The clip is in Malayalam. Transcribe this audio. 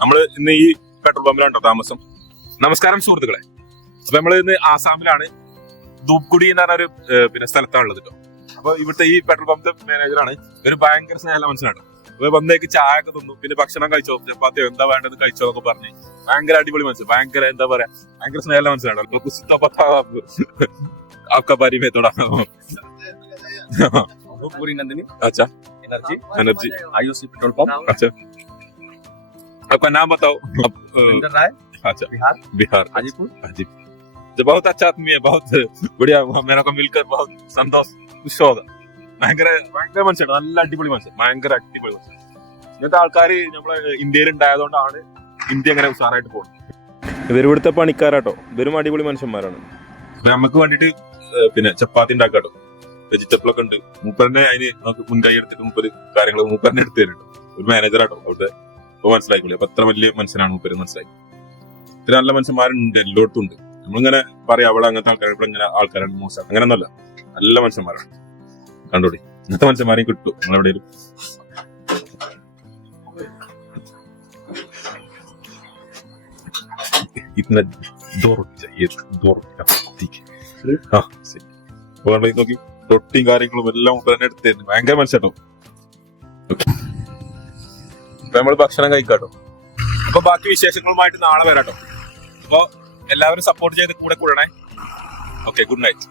നമ്മള് ഇന്ന് ഈ പെട്രോൾ പമ്പിലാണോ താമസം. നമസ്കാരം സുഹൃത്തുക്കളെ. അപ്പൊ നമ്മള് ഇന്ന് ആസാമിലാണ്, ധൂപ്ഗുഡി എന്ന് പറഞ്ഞ ഒരു പിന്നെ സ്ഥലത്താണുള്ളത് കേട്ടോ. അപ്പൊ ഇവിടുത്തെ ഈ പെട്രോൾ പമ്പ് മാനേജറാണ്. ഒരു ഭയങ്കര സ്നേഹമുള്ള മനസ്സിലാണ്. അപ്പൊ വന്നേക്ക് ചായ ഒക്കെ തന്നു, പിന്നെ ഭക്ഷണം കഴിച്ചോ, ചപ്പാത്തിയോ എന്താ വേണ്ടത് കഴിച്ചോ എന്നൊക്കെ പറഞ്ഞ് ഭയങ്കര അടിപൊളി മനസ്സ്, ഭയങ്കര എന്താ പറയാ, ഭയങ്കര സ്നേഹമുള്ള മനസ്സിലാണ്. पूरी नंदिनी अच्छा energy energy IOC petrol pump. अच्छा, आपका नाम बताओ। सुरेंद्र राय, अच्छा, बिहार बिहार हाजीपुर। जी, जो बहुत अच्छा आदमी है, बहुत बढ़िया, मेरे को मिलकर बहुत संतोष खुश होगा. ഭയങ്കര ഭയങ്കര മനുഷ്യനാണ്, നല്ല അടിപൊളി മനുഷ്യൻ, ഭയങ്കര അടിപൊളി മനുഷ്യൻ. ഇങ്ങനത്തെ ആൾക്കാർ നമ്മളെ ഇന്ത്യയിൽ ഉണ്ടായതുകൊണ്ടാണ് ഇന്ത്യ അങ്ങനെ ഉഷാറായിട്ട് പോകുന്നത്. ഇവർ ഇവിടുത്തെ പണിക്കാരാട്ടോ, ഇവരും അടിപൊളി മനുഷ്യന്മാരാണ്. നമുക്ക് വേണ്ടിട്ട് പിന്നെ ചപ്പാത്തി ഉണ്ടാക്കാട്ടോ, വെജിറ്റബിൾ ഒക്കെ ഉണ്ട്. മൂപ്പറിനെ അതിന് നമുക്ക് മുൻകൈ എടുത്തിട്ട് മൂപ്പര് കാര്യങ്ങൾ മൂപ്പറിനെ എടുത്തു തരുന്നുണ്ട്. ഒരു മാനേജറാട്ടോ അവിടെ. ഇപ്പൊ മനസ്സിലായിക്കോളൂ, അപ്പൊ അത്ര വലിയ മനുഷ്യനാണ് മൂപ്പര്, മനസ്സിലായി. ഇത്ര നല്ല മനുഷ്യന്മാരുണ്ട്, എല്ലായിടത്തും ഉണ്ട്. നമ്മളിങ്ങനെ പറയാം അവിടെ അങ്ങനത്തെ ആൾക്കാർ, ഇവിടെ ഇങ്ങനെ ആൾക്കാരാണ് മോശം, അങ്ങനെയൊന്നുമല്ല, നല്ല മനുഷ്യന്മാരാണ്. കണ്ടോടി, ഇന്നത്തെ മനുഷ്യന്മാരെയും കിട്ടും നമ്മളെവിടെയും. इतना दो रोटी चाहिए, दो रोटी നോക്കി റൊട്ടിയും കാര്യങ്ങളും എല്ലാം തന്നെ എടുത്തായിരുന്നു. ഭയങ്കര മനസ്സിലാട്ടോ. അപ്പൊ നമ്മള് ഭക്ഷണം കഴിക്കാട്ടോ. അപ്പൊ ബാക്കി വിശേഷങ്ങളുമായിട്ട് നാളെ വരാട്ടോ. അപ്പൊ എല്ലാവരും സപ്പോർട്ട് ചെയ്ത് കൂടെ കൂടണേ. Okay, good night.